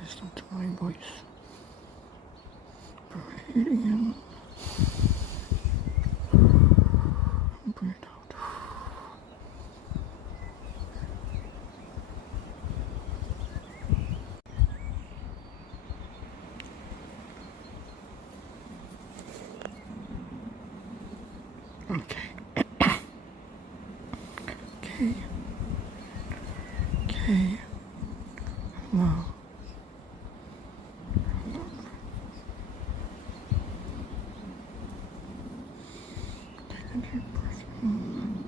Listen to my voice. Breathe in. Breathe out. Okay. Okay. Okay. Hello. Take a deep breath in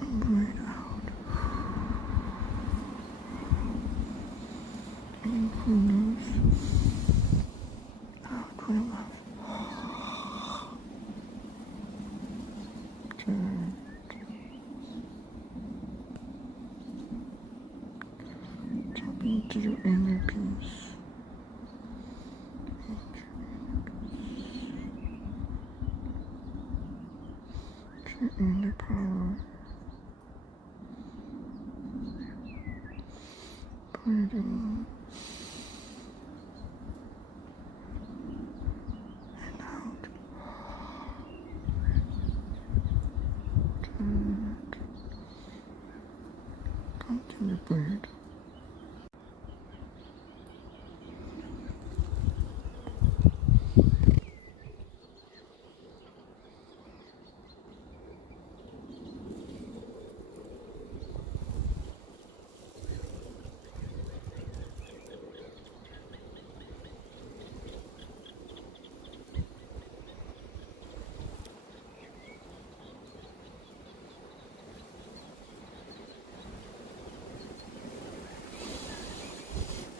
and breathe out. In through nose, out through mouth. Turn. Tap into your inner peace. Your inner power. Breathe in and out. Turn. Continue to breathe.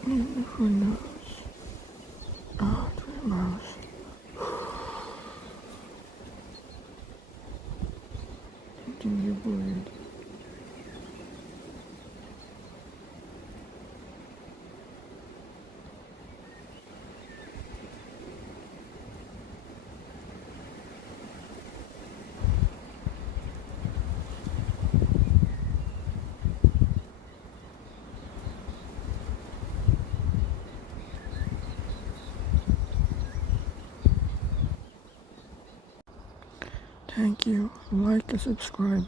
In through nose, out through mouth. Continue to breathe. Thank you. Like and subscribe.